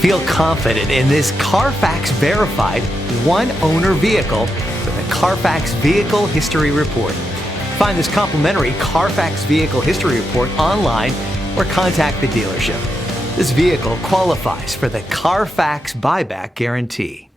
Feel confident in this Carfax verified one-owner vehicle with a Carfax Vehicle History Report. Find this complimentary Carfax Vehicle History Report online or contact the dealership. This vehicle qualifies for the Carfax Buyback Guarantee.